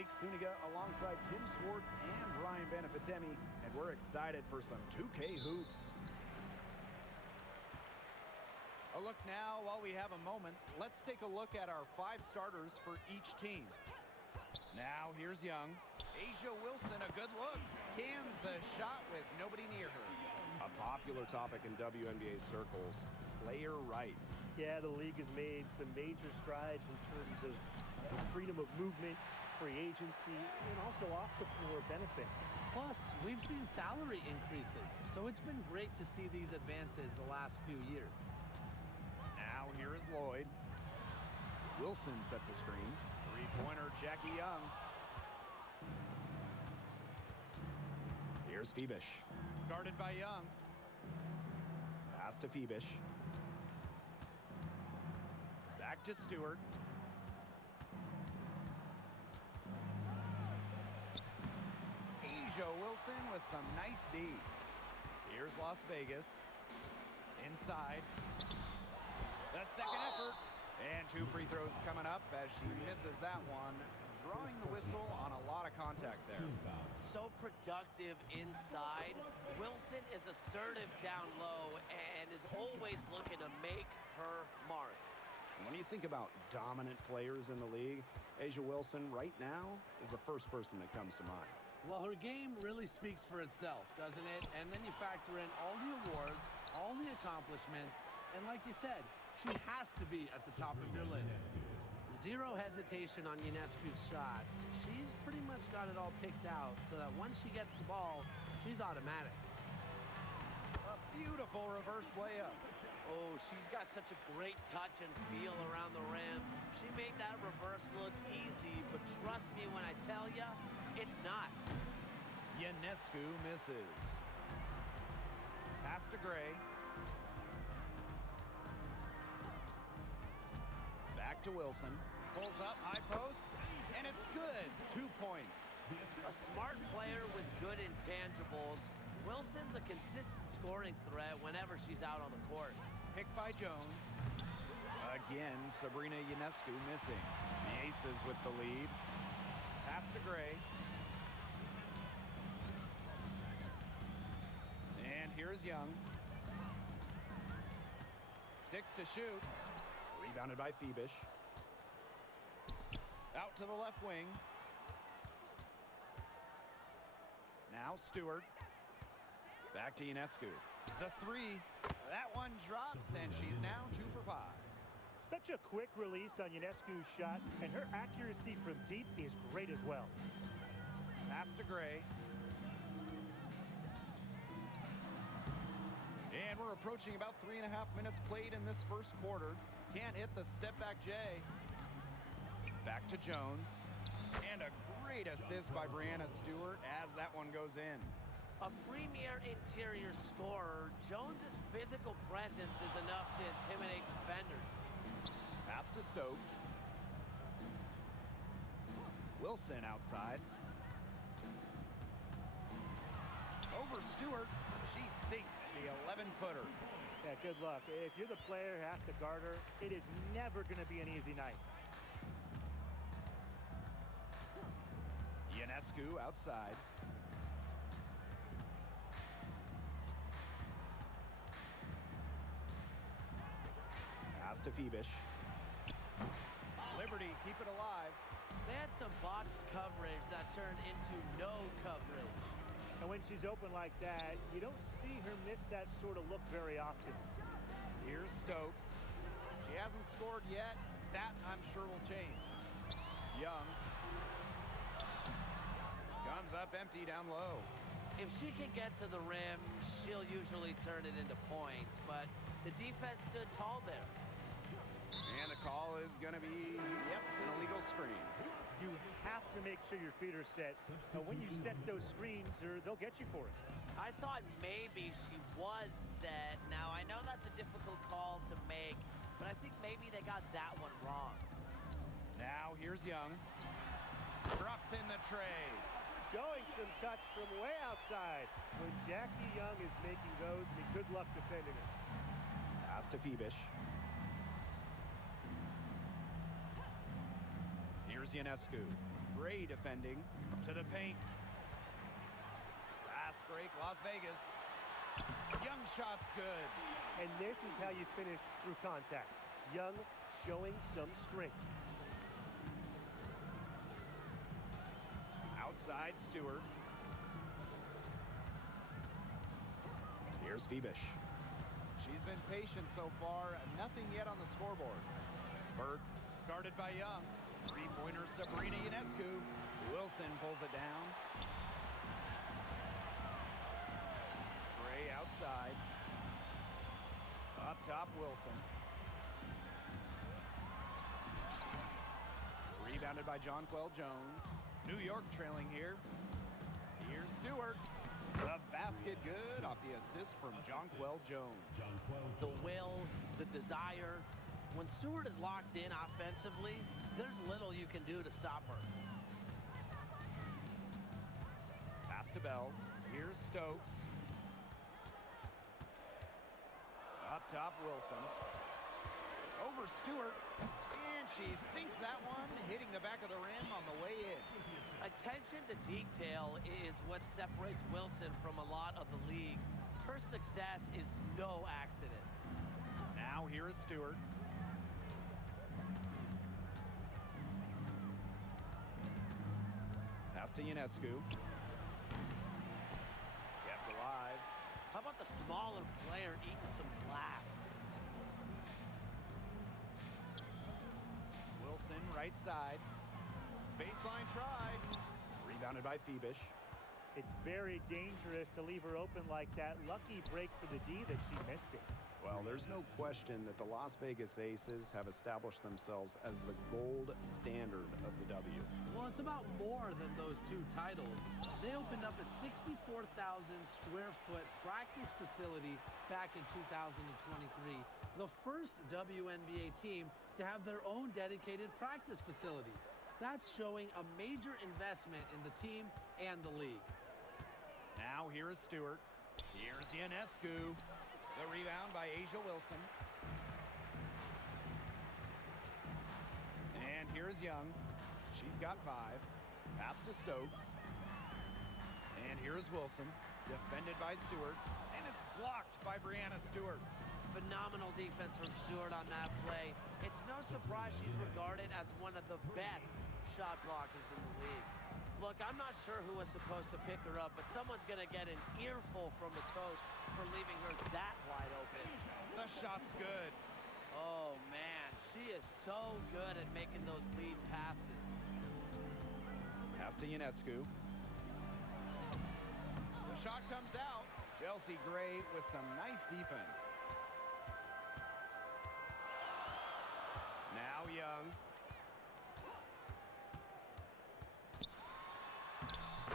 Blake Suniga alongside Tim Swartz and Brian Benefitemi, and we're excited for some 2K hoops. A look now while we have a moment. Let's take a look at our 5 starters for each team. Now here's Young. Asia Wilson, a good look. Cans the shot with nobody near her. A popular topic in WNBA circles, player rights. Yeah, the league has made some major strides in terms of freedom of movement, free agency, and also off-the-floor benefits. Plus, we've seen salary increases, so it's been great to see these advances the last few years. Now here is Lloyd. Wilson sets a screen. Three-pointer, Jackie Young. Here's Phoebish. Guarded by Young. Pass to Phoebish. Back to Stewart. Asia Wilson with some nice D. Here's Las Vegas. Inside. The second effort. And 2 free throws coming up as she misses that one. Drawing the whistle on a lot of contact there. So productive inside. Wilson is assertive down low and is always looking to make her mark. When you think about dominant players in the league, Asia Wilson right now is the first person that comes to mind. Well, her game really speaks for itself, doesn't it? And then you factor in all the awards, all the accomplishments, and like you said, she has to be at the top of your list. Zero hesitation on Ionescu's shot. She's pretty much got it all picked out so that once she gets the ball, she's automatic. A beautiful reverse layup. Oh, she's got such a great touch and feel around the rim. She made that reverse look easy, but trust me when I tell you, it's not. Ionescu misses. Pass to Gray. Back to Wilson. Pulls up, high post, and it's good. 2 points. A smart player with good intangibles. Wilson's a consistent scoring threat whenever she's out on the court. Picked by Jones. Again, Sabrina Ionescu missing. The Aces with the lead. Pass to Gray. And here's Young. 6 to shoot. Rebounded by Phoebish. Out to the left wing. Now Stewart. Back to Ionescu. The 3. That one drops, and she's now 2 for 5. Such a quick release on Ionescu's shot, and her accuracy from deep is great as well. Pass to Gray. And we're approaching about 3.5 minutes played in this first quarter. Can't hit the step-back J. Back to Jones. And a great assist by Brianna Stewart as that one goes in. A premier interior scorer, Jones's physical presence is enough to intimidate defenders. Pass to Stokes. Wilson outside. Over Stewart. She sinks the 11-footer. Yeah, good luck. If you're the player who has to guard her, it is never going to be an easy night. Ionescu outside. Pass to Phoebish. Liberty, keep it alive. They had some botched coverage that turned into no coverage. And when she's open like that, you don't see her miss that sort of look very often. Here's Stokes. She hasn't scored yet. That, I'm sure, will change. Young. Comes up empty down low. If she can get to the rim, she'll usually turn it into points, but the defense stood tall there. And the call is going to be, an illegal screen. You have to make sure your feet are set. And when you set those screens, they'll get you for it. I thought maybe she was set. Now, I know that's a difficult call to make, but I think maybe they got that one wrong. Now, here's Young. Drops in the tray. Showing some touch from way outside. When Jackie Young is making those, I mean, good luck defending her. Pass to Phoebish. Here's Ionescu. Gray defending to the paint. Fast break, Las Vegas. Young shot's good. And this is how you finish through contact. Young showing some strength. Outside Stewart. Here's Phoebish. She's been patient so far. Nothing yet on the scoreboard. Burke guarded by Young. Three-pointer Sabrina Ionescu. Wilson pulls it down. Gray outside. Up top, Wilson. Rebounded by Jonquel Jones. New York trailing here. Here's Stewart. The basket good off the assist from Jonquel Jones. The will, the desire. When Stewart is locked in offensively, there's little you can do to stop her. Pass to Bell. Here's Stokes. Up top, Wilson. Over Stewart. And she sinks that one, hitting the back of the rim on the way in. Attention to detail is what separates Wilson from a lot of the league. Her success is no accident. Now here is Stewart. Pass to Ionescu. Kept alive. How about the smaller player eating some glass? Wilson, right side. Baseline try. Rebounded by Phoebish. It's very dangerous to leave her open like that. Lucky break for the D that she missed it. Well, there's no question that the Las Vegas Aces have established themselves as the gold standard of the W. Well, it's about more than those two titles. They opened up a 64,000 square foot practice facility back in 2023. The first WNBA team to have their own dedicated practice facility. That's showing a major investment in the team and the league. Now here is Stewart. Here's Ionescu. The rebound by Asia Wilson. And here's Young. She's got 5. Pass to Stokes. And here's Wilson. Defended by Stewart. And it's blocked by Brianna Stewart. Phenomenal defense from Stewart on that play. It's no surprise she's regarded as one of the best shot blockers in the league. Look, I'm not sure who was supposed to pick her up, but someone's going to get an earful from the coach for leaving her that wide open. The shot's good. Oh, man, she is so good at making those lead passes. Pass to Ionescu. The shot comes out. Chelsea Gray with some nice defense. Now Young.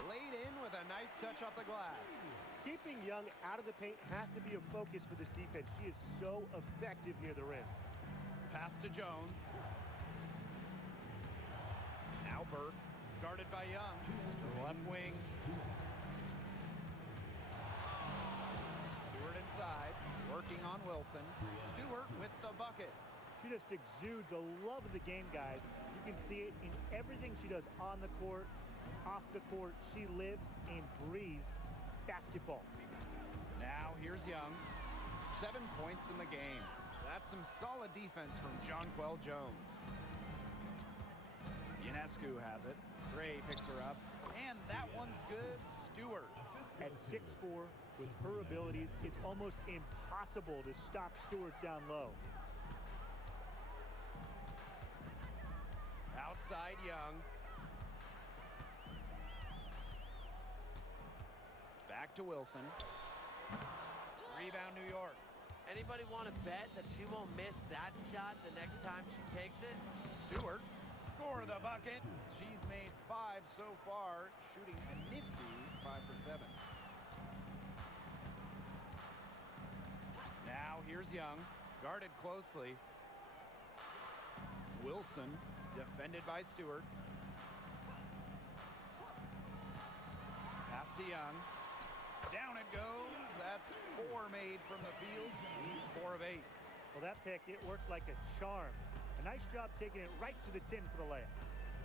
Laid in with a nice touch off the glass. Keeping Young out of the paint has to be a focus for this defense. She is so effective near the rim. Pass to Jones. Now Burke, guarded by Young. Left wing. Stewart inside, working on Wilson. Stewart with the bucket. She just exudes a love of the game, guys. You can see it in everything she does on the court, off the court. She lives and breathes basketball. Now here's Young. 7 points in the game. That's some solid defense from Jonquel Jones. Ionescu has it. Gray picks her up. And that one's good. Stewart. At 6'4", with her abilities, it's almost impossible to stop Stewart down low. Outside Young. Back to Wilson. Rebound New York. Anybody want to bet that she won't miss that shot the next time she takes it? Stewart, score the bucket. She's made 5 so far, shooting a nifty 5 for 7. Now here's Young, guarded closely. Wilson, defended by Stewart. Pass to Young. Down it goes. That's 4 made from the field. He's 4 of 8. Well, that pick, it worked like a charm. A nice job taking it right to the tin for the layup.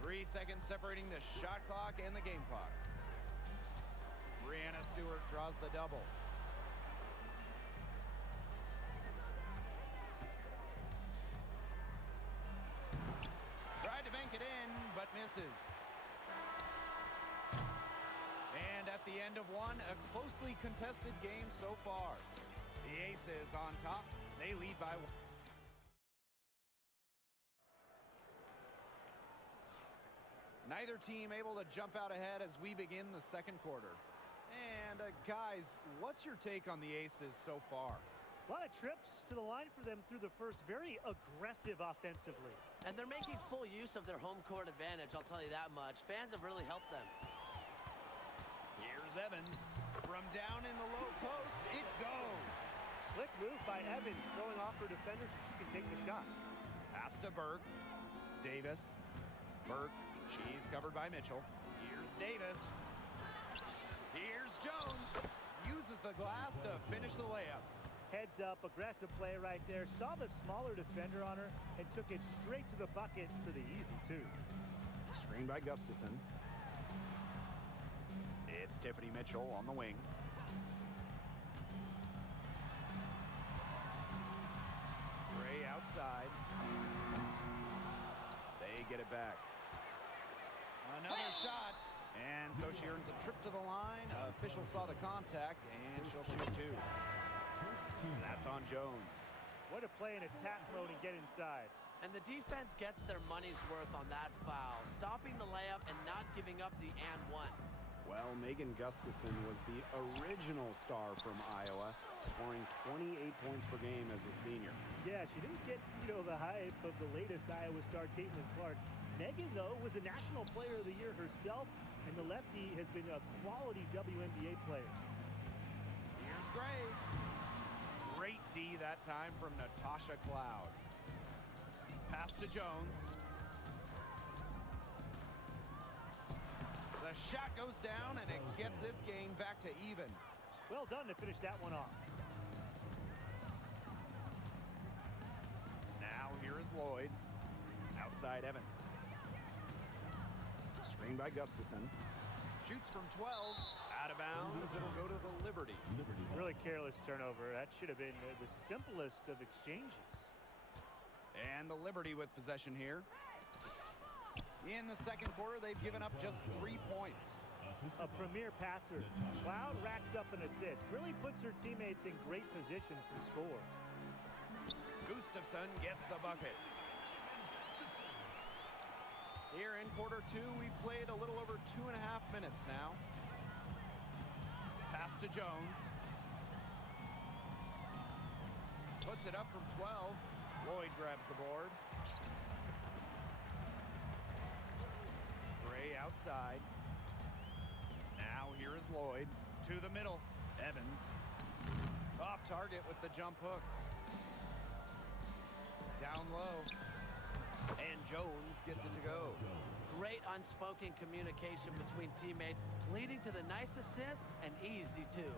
3 seconds separating the shot clock and the game clock. Brianna Stewart draws the double. Tried to bank it in, but misses. And at the end of one, a closely contested game so far. The Aces on top. They lead by 1. Neither team able to jump out ahead as we begin the second quarter. And guys, what's your take on the Aces so far? A lot of trips to the line for them through the first, very aggressive offensively. And they're making full use of their home court advantage, I'll tell you that much. Fans have really helped them. Here's Evans. From down in the low post, it goes. Slick move by Evans, throwing off her defender so she can take the shot. Pass to Burke. Davis. Burke. She's covered by Mitchell. Here's Davis. Here's Jones. Uses the glass to finish the layup. Heads up, aggressive play right there. Saw the smaller defender on her and took it straight to the bucket for the easy two. Screen by Gustafson. It's Tiffany Mitchell on the wing. Gray outside. They get it back. Another shot. And so she earns a trip to the line. Official saw the contact, and she'll shoot two. That's on Jones. What a play in attack mode and get inside. And the defense gets their money's worth on that foul, stopping the layup and not giving up the and one. Well, Megan Gustafson was the original star from Iowa, scoring 28 points per game as a senior. Yeah, she didn't get, the hype of the latest Iowa star, Caitlin Clark. Megan, though, was a National Player of the Year herself, and the lefty has been a quality WNBA player. Here's Gray. Great D that time from Natasha Cloud. Pass to Jones. The shot goes down, and it gets this game back to even. Well done to finish that one off. Now here is Lloyd. Outside Evans. Screen by Gustafson. Shoots from 12. Out of bounds. It'll go to the Liberty. Really careless turnover. That should have been the simplest of exchanges. And the Liberty with possession here. In the second quarter, they've given up just 3 points. A premier passer. Cloud racks up an assist. Really puts her teammates in great positions to score. Gustafson gets the bucket. Here in quarter two, we've played a little over 2.5 minutes now. Pass to Jones. Puts it up from 12. Lloyd grabs the board. Gray outside. Now here is Lloyd. To the middle. Evans. Off target with the jump hook. Down low. And Jones gets it to go. Great unspoken communication between teammates, leading to the nice assist and easy two.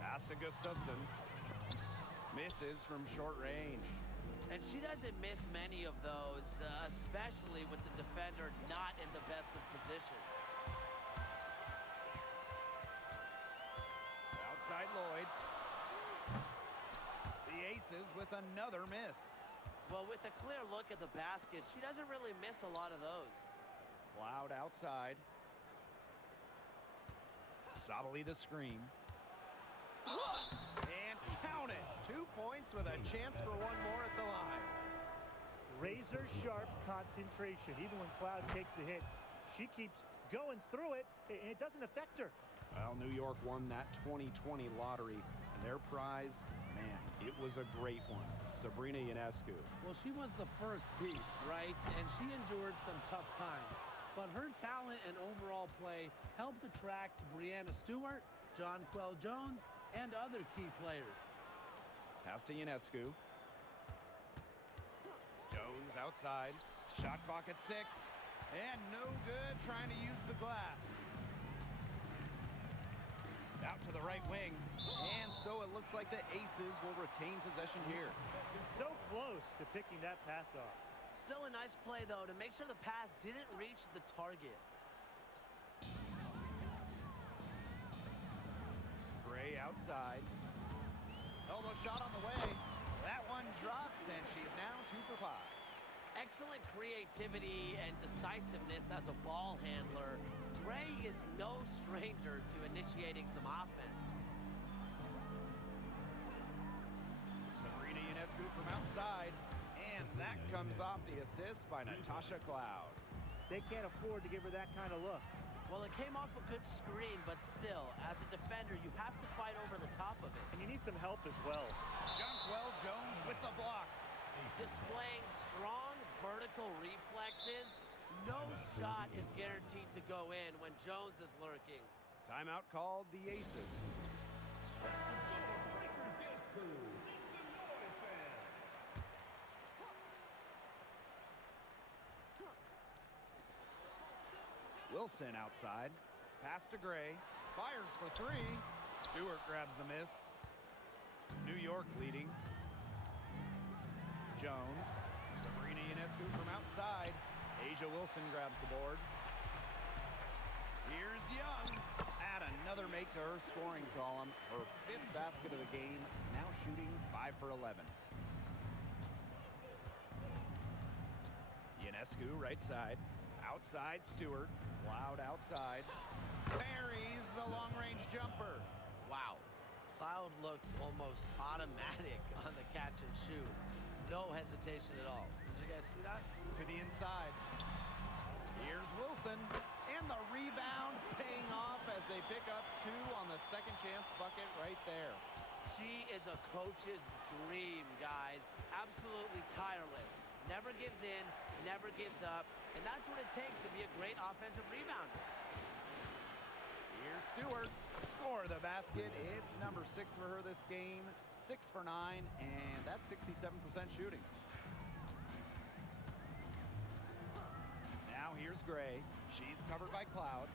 Pass to Gustafson. Misses from short range. And she doesn't miss many of those, especially with the defender not in the best of positions. Outside Lloyd. The Aces with another miss. Well, with a clear look at the basket, she doesn't really miss a lot of those. Cloud outside. Sabali the screen. And count it. 2 points with a chance for one more at the line. Razor sharp concentration. Even when Cloud takes the hit, she keeps going through it, and it doesn't affect her. Well, New York won that 2020 lottery, and their prize, man, it was a great one. Sabrina Ionescu. Well, she was the first piece, right? And she endured some tough times. But her talent and overall play helped attract Brianna Stewart, Jonquel Jones, and other key players. Pass to Ionescu. Jones outside. Shot clock at 6. And no good trying to use the glass. Out to the right wing. And so it looks like the Aces will retain possession here. So close to picking that pass off. Still a nice play, though, to make sure the pass didn't reach the target. Gray outside. Elbow shot on the way. That one drops, and she's now 2 for 5. Excellent creativity and decisiveness as a ball handler. Gray is no stranger to initiating some offense. Sabrina Ionescu from outside, and that comes off the assist by Natasha Cloud. They can't afford to give her that kind of look. Well, it came off a good screen, but still, as a defender, you have to fight over the top of it. And you need some help as well. Jonquel Jones with the block. Displaying strong vertical reflexes, no shot is guaranteed to go in when Jones is lurking. Timeout called the Aces. Wilson outside. Pass to Gray. Fires for 3. Stewart grabs the miss. New York leading. Jones. Sabrina Ionescu from outside. Asia Wilson grabs the board. Here's Young. Add another make to her scoring column. Her 5th basket of the game. Now shooting 5 for 11. Ionescu right side. Outside Stewart. Cloud outside. Buries the long-range jumper. Wow. Cloud looked almost automatic on the catch and shoot. No hesitation at all. Did you guys see that? To the inside. Here's Wilson. And the rebound paying off as they pick up 2 on the second chance bucket right there. She is a coach's dream, guys. Absolutely tireless. Never gives in, never gives up. And that's what it takes to be a great offensive rebounder. Here's Stewart. Score the basket. It's number 6 for her this game. 6 for 9, and that's 67% shooting. Now here's Gray. She's covered by Cloud.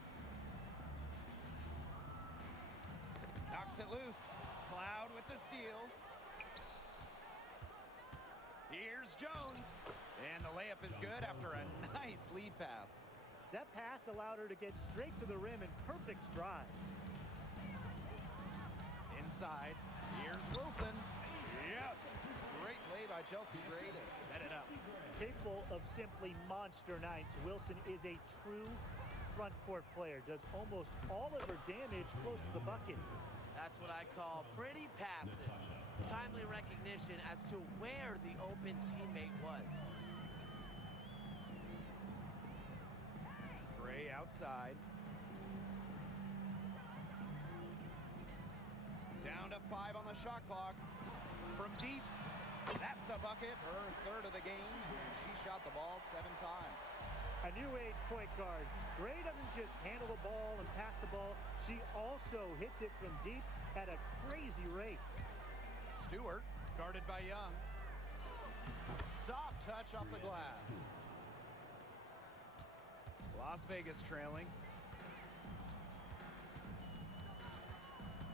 Knocks it loose. Cloud with the steal. Here's Jones. And the layup is good after a nice lead pass. That pass allowed her to get straight to the rim in perfect stride. Inside. Here's Wilson. Yes. Great play by Chelsea Gray to set it up. Capable of simply monster nights, Wilson is a true front court player. Does almost all of her damage close to the bucket. That's what I call pretty passive. Timely recognition as to where the open teammate was. Gray outside. Down to 5 on the shot clock. From deep, that's a bucket, her 3rd of the game. And she shot the ball 7 times. A new age point guard. Gray doesn't just handle the ball and pass the ball. She also hits it from deep at a crazy rate. Stewart, guarded by Young. Soft touch off the glass. Las Vegas trailing.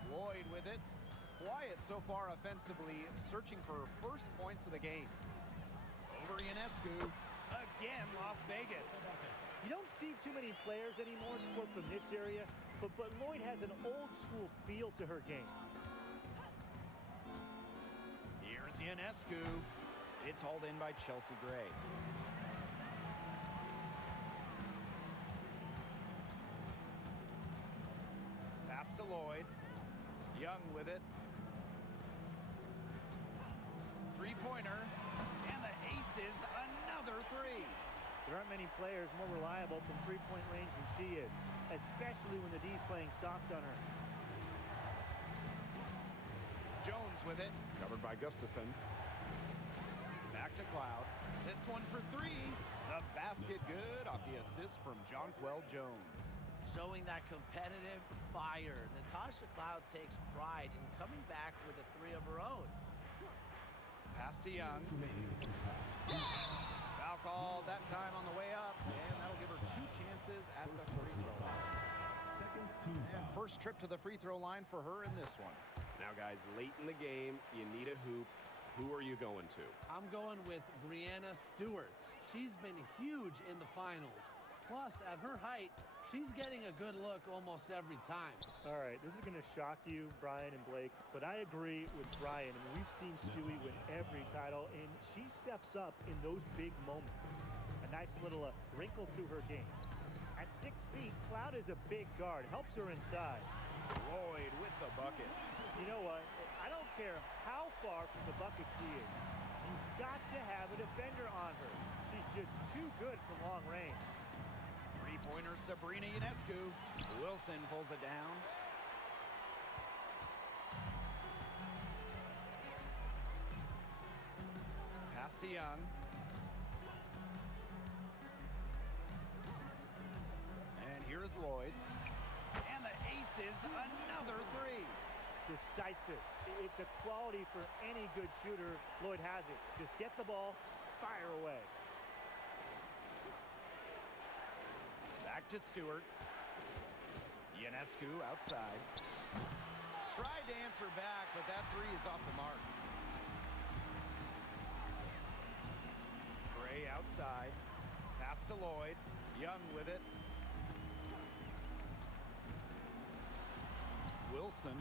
Lloyd with it. Quiet so far offensively, searching for her first points of the game. Over Ionescu. Again, Las Vegas. You don't see too many players anymore score from this area, but Lloyd has an old school feel to her game. Here's Ionescu. It's hauled in by Chelsea Gray. Pass to Lloyd. Young with it. Three-pointer. And the aces, another 3. There aren't many players more reliable from three-point range than she is, especially when the D's playing soft on her. Jones with it. Covered by Gustafson. Back to Cloud. This one for 3. The basket good off the assist from Jonquel Jones. Showing that competitive fire, Natasha Cloud takes pride in coming back with a 3 of her own. Pass to Young. Foul call that time on the way up, and that'll give her 2 chances at the free throw line. And first trip to the free throw line for her in this one. Now, guys, late in the game, you need a hoop. Who are you going to? I'm going with Brianna Stewart. She's been huge in the finals. Plus, at her height, she's getting a good look almost every time. All right, this is going to shock you, Brian and Blake, but I agree with Brian. I mean, we've seen Stewie win every title, and she steps up in those big moments. A nice little wrinkle to her game. At 6 feet, Cloud is a big guard, helps her inside. Lloyd with the bucket. You know what? I don't care how far from the bucket she is. You've got to have a defender on her. She's just too good from long range. Three-pointer Sabrina Ionescu. Wilson pulls it down. Pass to Young. And here's Lloyd. And the aces, another three. Decisive. It's a quality for any good shooter. Lloyd has it. Just get the ball, fire away. Back to Stewart. Ionescu outside. Tried to answer back, but that three is off the mark. Gray outside. Pass to Lloyd. Young with it. Wilson.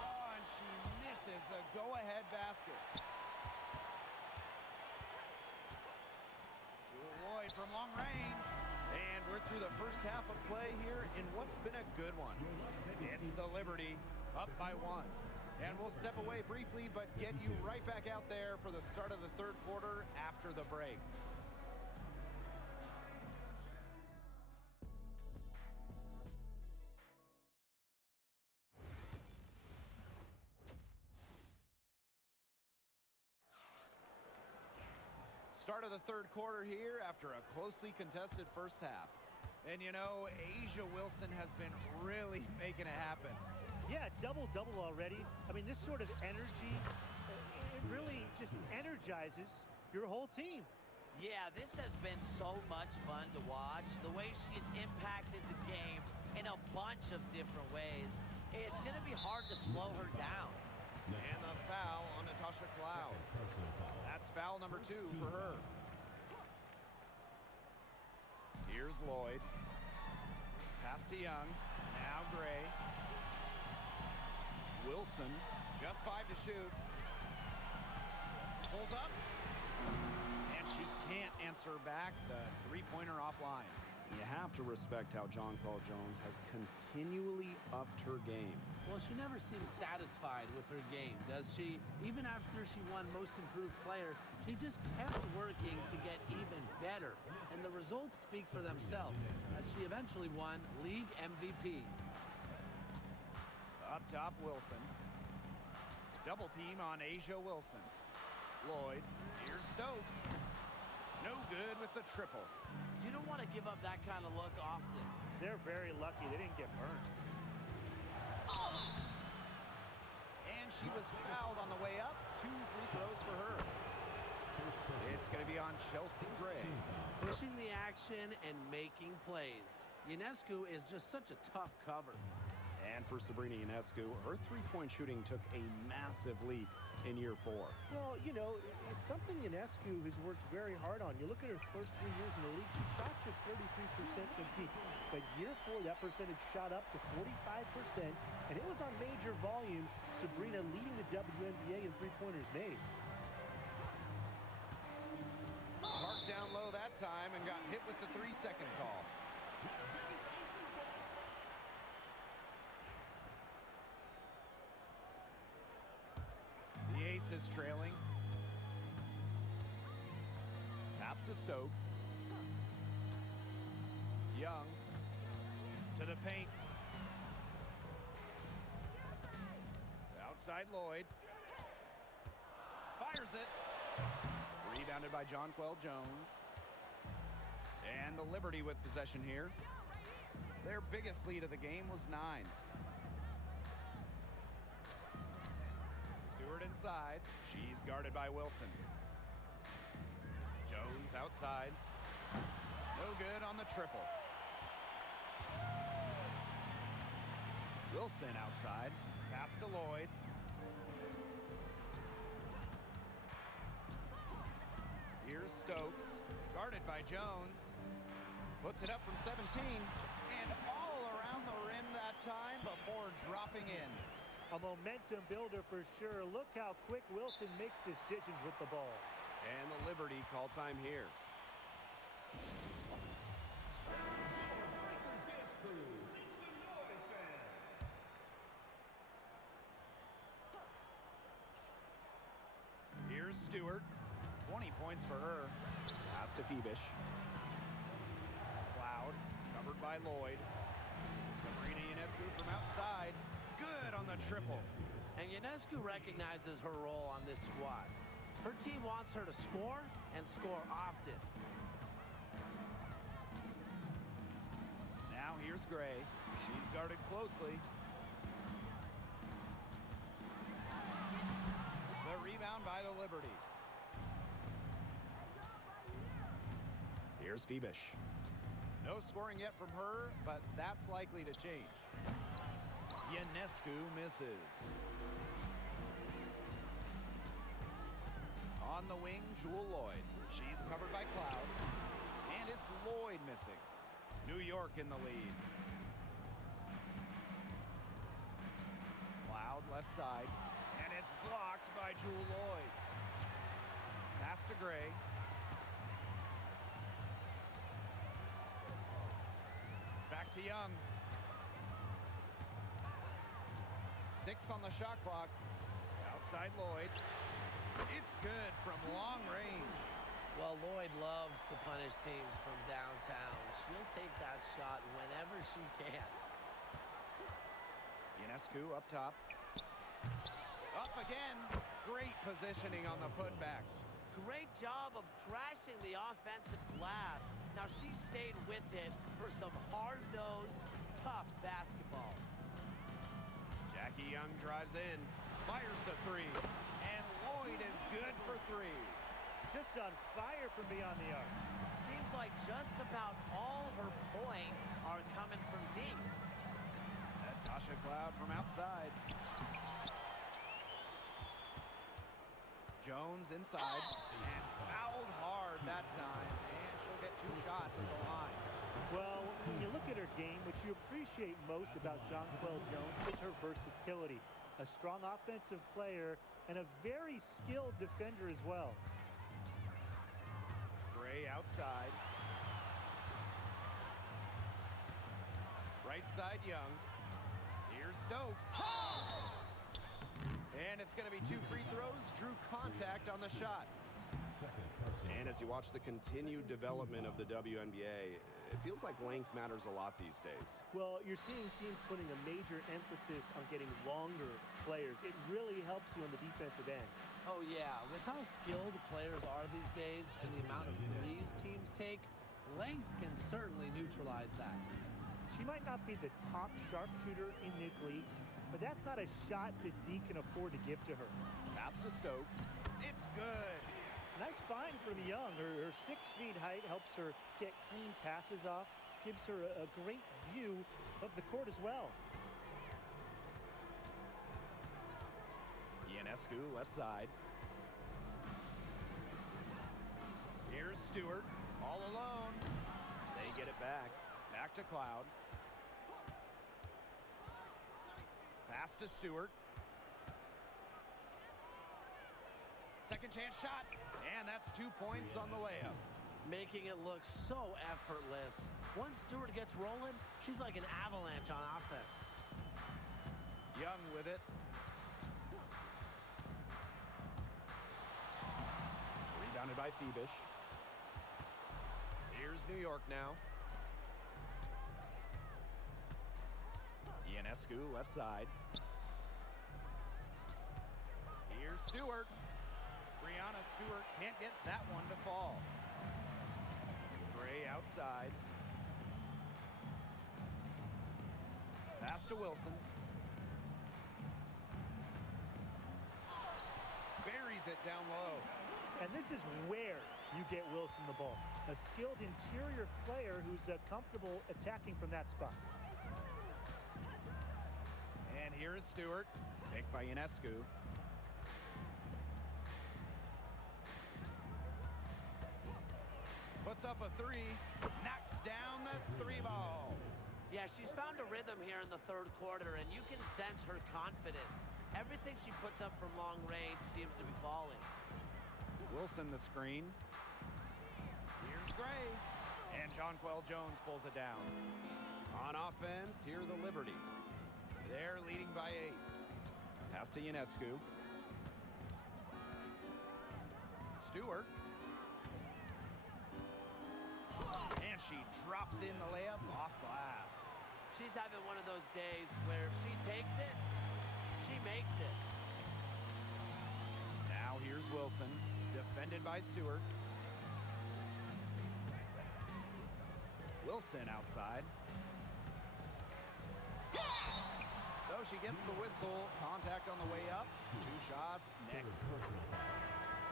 Oh, and she misses the go-ahead basket. Lloyd from long range. And we're through the first half of play here in what's been a good one. It's the Liberty up by 1. And we'll step away briefly, but get you right back out there for the start of the third quarter after the break. Start of the third quarter here after a closely contested first half. And you know, A'ja Wilson has been really making it happen. Yeah, double-double already. I mean, this sort of energy, it really just energizes your whole team. Yeah, this has been so much fun to watch. The way she's impacted the game in a bunch of different ways. It's going to be hard to slow her down. And a foul on Natasha Cloud. That's foul number 2 for her. Here's Lloyd. Pass to Young. Now Gray. Wilson. Just 5 to shoot. Pulls up. And she can't answer back. The three-pointer offline. You have to respect how Jonquel Jones has continually upped her game. Well, she never seems satisfied with her game, does she? Even after she won Most Improved Player, she just kept working to get even better. And the results speak for themselves, as she eventually won League MVP. Up top, Wilson. Double team on A'ja Wilson. Lloyd. Here's Stokes. No good with the triple. You don't want to give up that kind of look often. They're very lucky they didn't get burned. And she was fouled on the way up. 2 free throws for her. It's going to be on Chelsea Gray. Pushing the action and making plays. Ionescu is just such a tough cover. And for Sabrina Ionescu, her three-point shooting took a massive leap in year 4. Well, you know, it's something Ionescu has worked very hard on. You look at her first 3 years in the league, she shot just 33% from deep. But year 4, that percentage shot up to 45%, and it was on major volume. Sabrina leading the WNBA in three-pointers made. Marked down low that time and got hit with the 3-second call. The ace is trailing. Pass to Stokes. Young to the paint. Outside Lloyd. Fires it. Rebounded by Jonquel Jones. And the Liberty with possession here. Their biggest lead of the game was 9. Stewart inside. She's guarded by Wilson. Jones outside. No good on the triple. Wilson outside. Pass to Lloyd. by Jones. Puts it up from 17. And all around the rim that time before dropping in. A momentum builder for sure. Look how quick Wilson makes decisions with the ball. And the Liberty call time here. Here's Stewart. 20 points for her. Pass to Phoebish. Cloud, covered by Lloyd. Sabrina Ionescu from outside. Good on the triple. And Ionescu recognizes her role on this squad. Her team wants her to score and score often. Now here's Gray. She's guarded closely. The rebound by the Liberty. Here's Phoebish. No scoring yet from her, but that's likely to change. Ionescu misses. On the wing, Jewel Lloyd. She's covered by Cloud. And it's Lloyd missing. New York in the lead. Cloud left side. And it's blocked by Jewel Lloyd. Pass to Gray. Back to Young. 6 on the shot clock. Outside Lloyd. It's good from long range. Well, Lloyd loves to punish teams from downtown. She'll take that shot whenever she can. Ionescu up top. Up again. Great positioning on the putbacks. Great job of crashing the offensive glass. Now she stayed with it for some hard-nosed, tough basketball. Jackie Young drives in. Fires the three. And Lloyd is good for 3. Just on fire from beyond the arc. Seems like just about all her points are coming from deep. Natasha Cloud from outside. Jones inside. And fouled hard that time. And she'll get 2 shots at the line. Well, when you look at her game, what you appreciate most about Jonquel Jones is her versatility. A strong offensive player and a very skilled defender as well. Gray outside. Right side Young. Here's Stokes. And it's going to be 2 free throws. Drew contact on the shot. And as you watch the continued development of the WNBA, it feels like length matters a lot these days. Well, you're seeing teams putting a major emphasis on getting longer players. It really helps you on the defensive end. Oh, yeah. With how skilled players are these days and the amount of threes teams take, length can certainly neutralize that. She might not be the top sharpshooter in this league, but that's not a shot that D can afford to give to her. Pass to Stokes. It's good. Nice find from Young. Her 6 feet height helps her get clean passes off, gives her a great view of the court as well. Ionescu left side. Here's Stewart all alone. They get it back. Back to Cloud. Pass to Stewart. Second chance shot. And that's 2 points on the layup. Making it look so effortless. Once Stewart gets rolling, she's like an avalanche on offense. Young with it. Rebounded by Phoebish. Here's New York now. Ionescu left side. Here's Stewart. Brianna Stewart can't get that one to fall. Gray outside. Pass to Wilson. Buries it down low. And this is where you get Wilson the ball. A skilled interior player who's comfortable attacking from that spot. And here is Stewart. Picked by Ionescu. Puts up up a three. Knocks down the three ball. Yeah, she's found a rhythm here in the third quarter, and you can sense her confidence. Everything she puts up from long range seems to be falling. Wilson the screen. Here's Gray. And Jonquel Jones pulls it down. On offense, here the Liberty. They're leading by 8. Pass to Ionescu. Stewart. And she drops in the layup off glass. She's having one of those days where if she takes it, she makes it. Now here's Wilson, defended by Stewart. Wilson outside. So she gets the whistle. Contact on the way up. 2 shots next.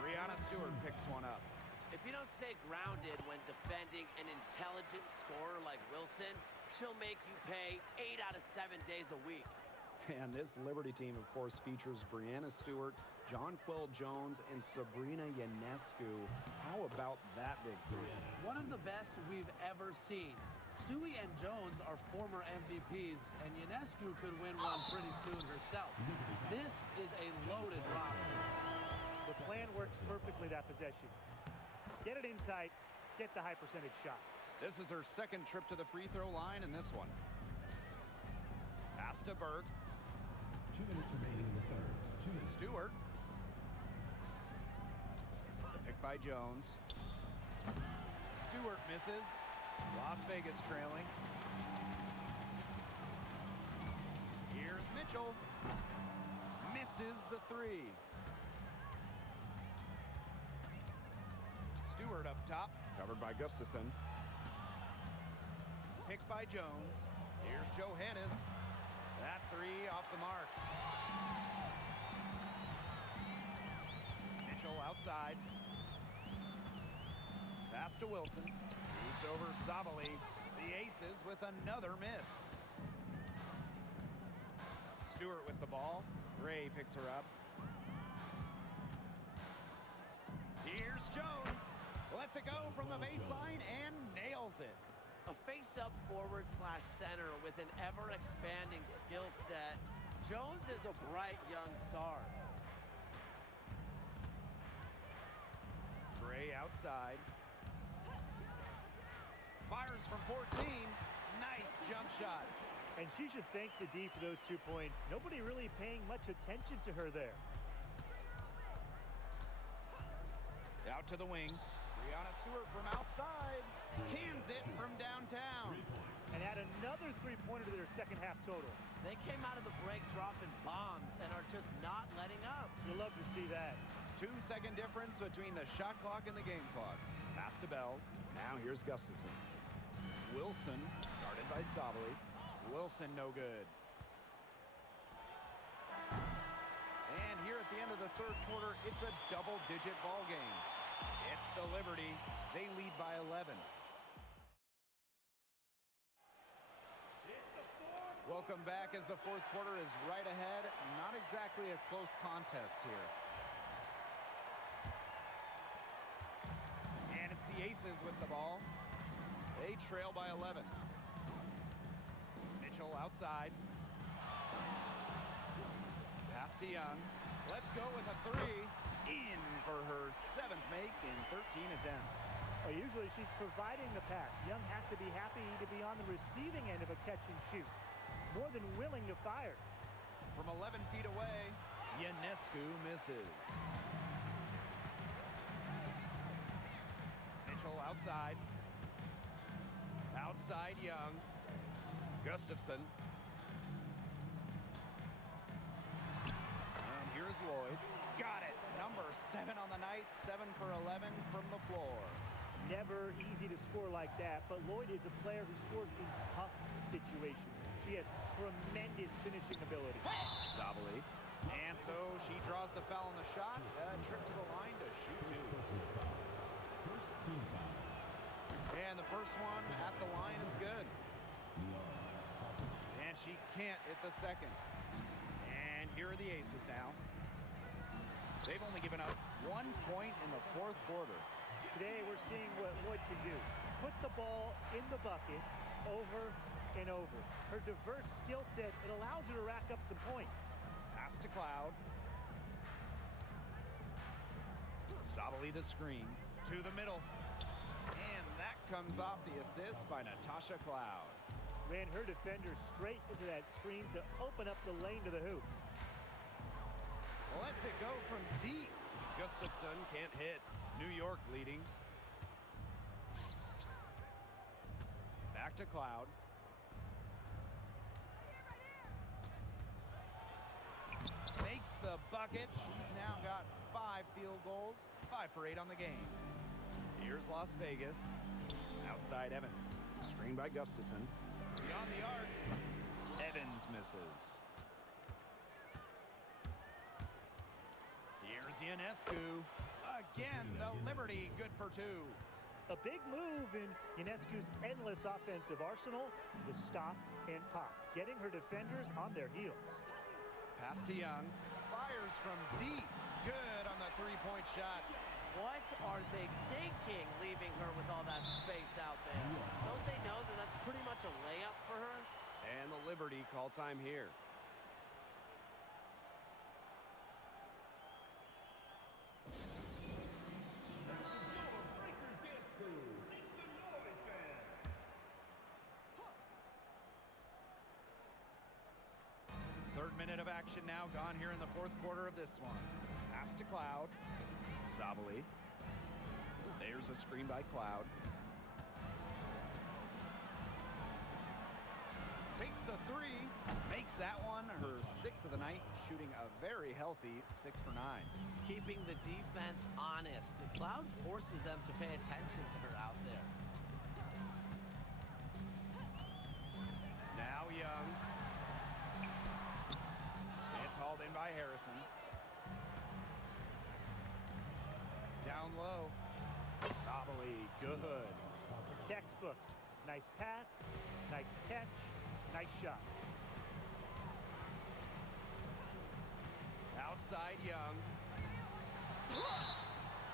Brianna Stewart picks one up. If you don't stay grounded when defending an intelligent scorer like Wilson, she'll make you pay 8 out of 7 days a week. And this Liberty team, of course, features Brianna Stewart, Jonquel Jones, and Sabrina Ionescu. How about that big three? One of the best we've ever seen. Stewie and Jones are former MVPs, and Ionescu could win one pretty soon herself. This is a loaded roster. The plan works perfectly that possession. Get it inside, get the high percentage shot. This is her second trip to the free throw line in this one. Pass to Burke. 2 minutes remaining in the third. 2 minutes. Stewart. Picked by Jones. Stewart misses. Las Vegas trailing. Here's Mitchell. Misses the three. Stewart up top. Covered by Gustafson. Picked by Jones. Here's Johannes. That three off the mark. Mitchell outside. Pass to Wilson. Shoots over Sabali. The Aces with another miss. Stewart with the ball. Gray picks her up. Here's Jones. Lets it go from the baseline and nails it. A face-up forward/center with an ever-expanding skill set. Jones is a bright young star. Gray outside. Fires from 14. Nice jump shot. And she should thank the D for those 2 points. Nobody really paying much attention to her there. Out to the wing. Brianna Stewart from outside. Cans it from downtown. And add another three-pointer to their second half total. They came out of the break dropping bombs and are just not letting up. You'll love to see that. 2-second difference between the shot clock and the game clock. Pass to Bell. Now here's Gustafson. Wilson, started by Sabali. Wilson, no good. And here at the end of the third quarter, it's a double-digit ball game. It's the Liberty. They lead by 11. Welcome back as the fourth quarter is right ahead. Not exactly a close contest here. And it's the Aces with the ball. They trail by 11. Mitchell outside. Pass to Young. Let's go with a three. In for her 7th make in 13 attempts. Well, usually she's providing the pass. Young has to be happy to be on the receiving end of a catch and shoot. More than willing to fire. From 11 feet away, Ionescu misses. Mitchell outside. Outside Young. Gustafson. And here's Lloyd. Got it. Number 7 on the night. 7 for 11 from the floor. Never easy to score like that, but Lloyd is a player who scores in tough situations. She has tremendous finishing ability. Sabali. And so she draws the foul on the shot. Trip to the line to shoot 2. First team foul. And the first one at the line is good. And she can't hit the second. And here are the Aces now. They've only given up 1 point in the fourth quarter. Today we're seeing what Lloyd can do. Put the ball in the bucket over and over. Her diverse skill set, it allows her to rack up some points. Pass to Cloud. Sabali the screen. To the middle. And that comes off the assist by Natasha Cloud. Ran her defender straight into that screen to open up the lane to the hoop. Lets it go from deep. Gustafson can't hit. New York leading. Back to Cloud. Makes the bucket. She's now got 5 field goals. 5 for 8 on the game. Here's Las Vegas. Outside Evans. Screen by Gustafson. Beyond the arc. Evans misses. Here's Ionescu. Again, the Liberty good for 2. A big move in Ionescu's endless offensive arsenal, the stop and pop, getting her defenders on their heels. Pass to Young. Fires from deep. Good on the three-point shot. What are they thinking, leaving her with all that space out there? Don't they know that that's pretty much a layup for her? And the Liberty call time here. Third minute of action now gone here in the fourth quarter of this one. Pass to Cloud. Sabali. There's a screen by Cloud. Takes the 3. Makes that one her 6th of the night. Shooting a very healthy 6 for 9. Keeping the defense honest. Cloud forces them to pay attention to her out there. Now Young. It's hauled in by Harrison. Down low. Sabali, good. Textbook. Nice pass, nice catch, nice shot. Outside Young.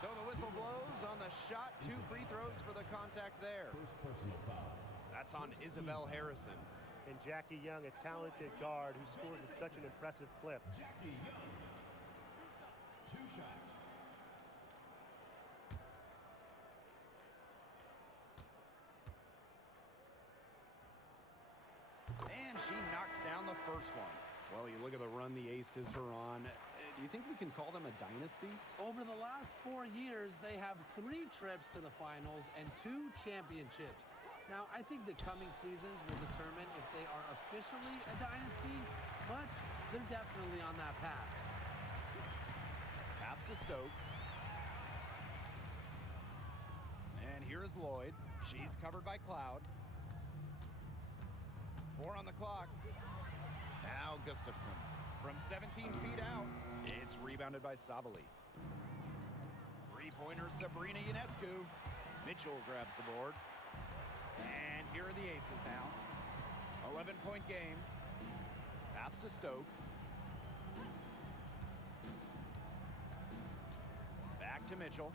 So the whistle blows on the shot. 2 free throws for the contact there. First personal foul. That's on Isabel Harrison. And Jackie Young, a talented guard who scores at such an impressive clip. Jackie Young. 2 shots. And she knocks down the first one. Well, you look at the run the Aces are on. Do you think we can call them a dynasty? Over the last 4 years, they have 3 trips to the finals and 2 championships. Now, I think the coming seasons will determine if they are officially a dynasty, but they're definitely on that path. Pass to Stokes. And here is Lloyd. She's covered by Cloud. 4 on the clock. Now Gustafson. From 17 feet out, it's rebounded by Sabali. Three-pointer Sabrina Ionescu. Mitchell grabs the board. And here are the Aces now. 11-point game. Pass to Stokes. Back to Mitchell.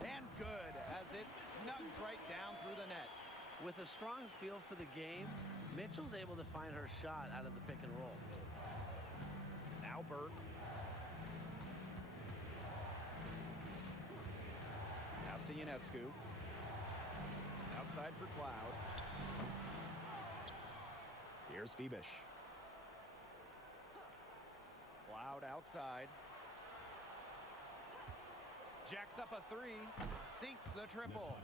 And good as it snugs right down through the net. With a strong feel for the game, Mitchell's able to find her shot out of the pick and roll. Now Burt. Pass to Ionescu. Outside for Cloud. Here's Phoebish. Cloud outside. Jacks up a 3. Sinks the triple.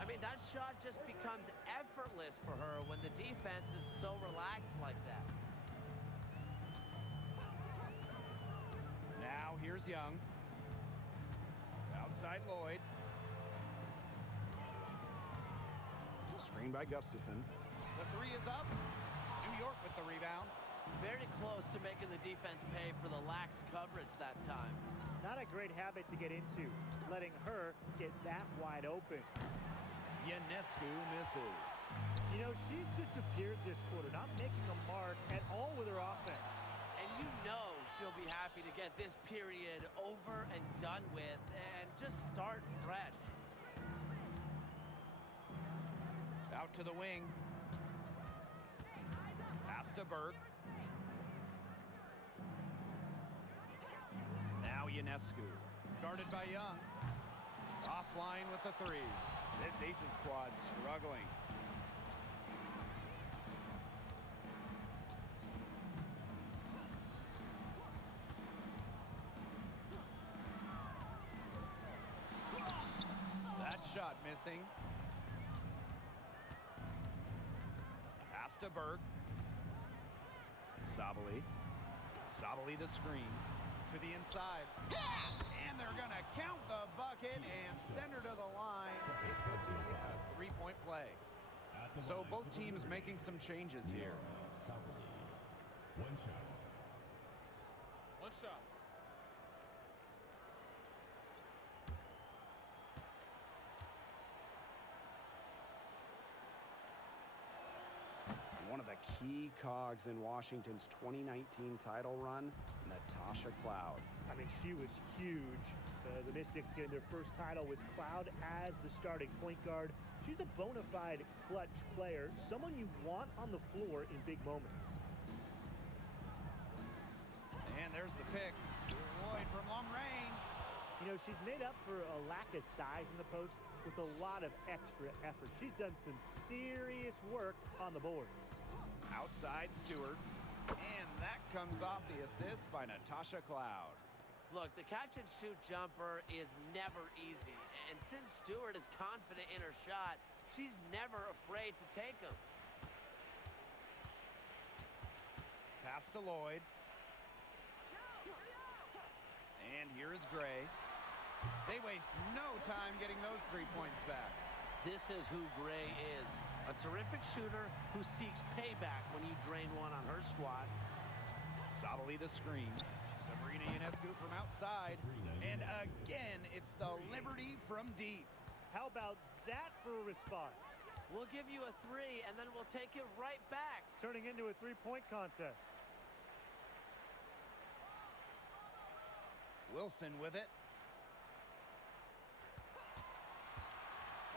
I mean, that shot just becomes effortless for her when the defense is so relaxed like that. Now here's Young. Outside Lloyd. Screen by Gustafson. The 3 is up. New York with the rebound. Very close to making the defense pay for the lax coverage that time. Not a great habit to get into, letting her get that wide open. Ionescu misses. You know, she's disappeared this quarter, not making a mark at all with her offense. And you know she'll she'll be happy to get this period over and done with and just start fresh. Out to the wing. Pass to Burke. Now Ionescu. Guarded by Young. Offline with the three. This Aces squad struggling. That shot missing. Pass to Burke. Sabali. Sabali the screen. To the inside. And they're going to count the bucket and send her to the line. It could be a three-point play. So both teams making some changes here. One shot. One shot. One of the key cogs in Washington's 2019 title run, Natasha Cloud. I mean, she was huge. The Mystics getting their first title with Cloud as the starting point guard. She's a bona fide clutch player, someone you want on the floor in big moments. And there's the pick. Lloyd from long range. You know, she's made up for a lack of size in the post with a lot of extra effort. She's done some serious work on the boards. Outside Stewart. And that comes off the assist by Natasha Cloud. Look, the catch-and-shoot jumper is never easy. And since Stewart is confident in her shot, she's never afraid to take them. Pass to Lloyd. And here is Gray. They waste no time getting those 3 points back. This is who Gray is. A terrific shooter who seeks payback when you drain one on her squad. Sabali the screen. Sabrina Ionescu from outside. And again, it's the Liberty from deep. How about that for a response? We'll give you a three, and then we'll take it right back. It's turning into a three-point contest. Wilson with it.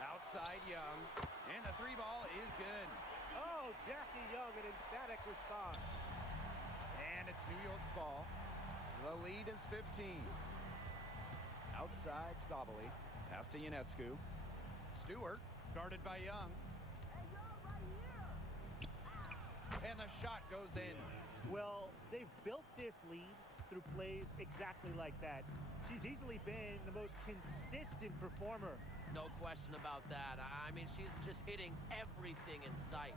Outside Young. And the three ball is good. Oh, Jackie Young, an emphatic response. And it's New York's ball. The lead is 15. It's outside Sabali. Pass to Ionescu. Stewart, guarded by Young. And the shot goes in. Well, they've built this lead through plays exactly like that. She's easily been the most consistent performer. No question about that. I mean, she's just hitting everything in sight.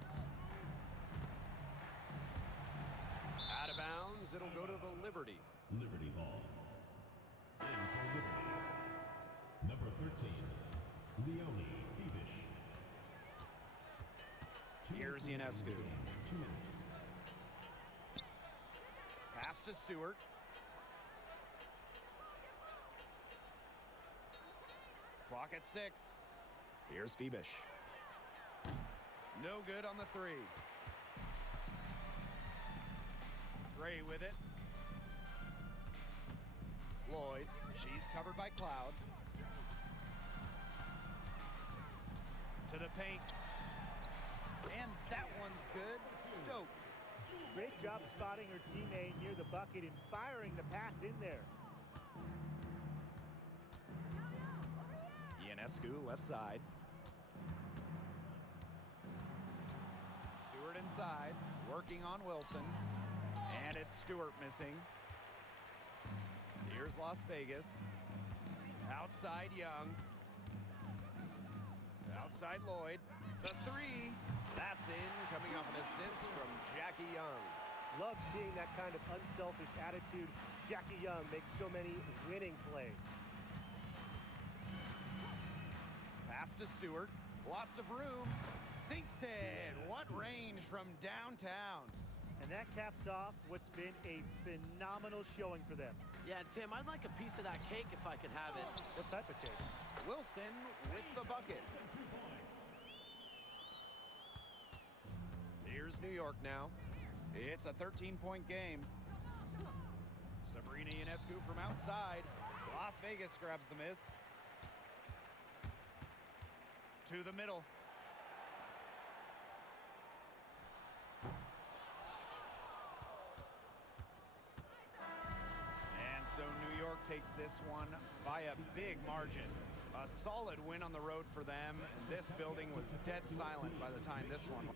Out of bounds, it'll go to the Liberty. Liberty Ball. In for Liberty. Number 13, Leonie Thiebish. Here's Ionescu. 2 minutes. Pass to Stewart. Clock at 6. Here's Thiebish. No good on the three. Gray with it. Lloyd. She's covered by Cloud. To the paint. And that one's good. Stokes. Great job spotting her teammate near the bucket and firing the pass in there. Ionescu, left side. Stewart inside. Working on Wilson. And it's Stewart missing. Here's Las Vegas. Outside Young. Outside Lloyd. The three. That's in. Coming off an assist from Jackie Young. Love seeing that kind of unselfish attitude. Jackie Young makes so many winning plays. Pass to Stewart. Lots of room. Sinks in. What range from downtown. And that caps off what's been a phenomenal showing for them. Yeah, Tim, I'd like a piece of that cake if I could have it. What type of cake? Wilson with the bucket. Here's New York now. It's a 13-point game. Sabrina Ionescu from outside. Las Vegas grabs the miss. To the middle. And so New York takes this one by a big margin. A solid win on the road for them. This building was dead silent by the time this one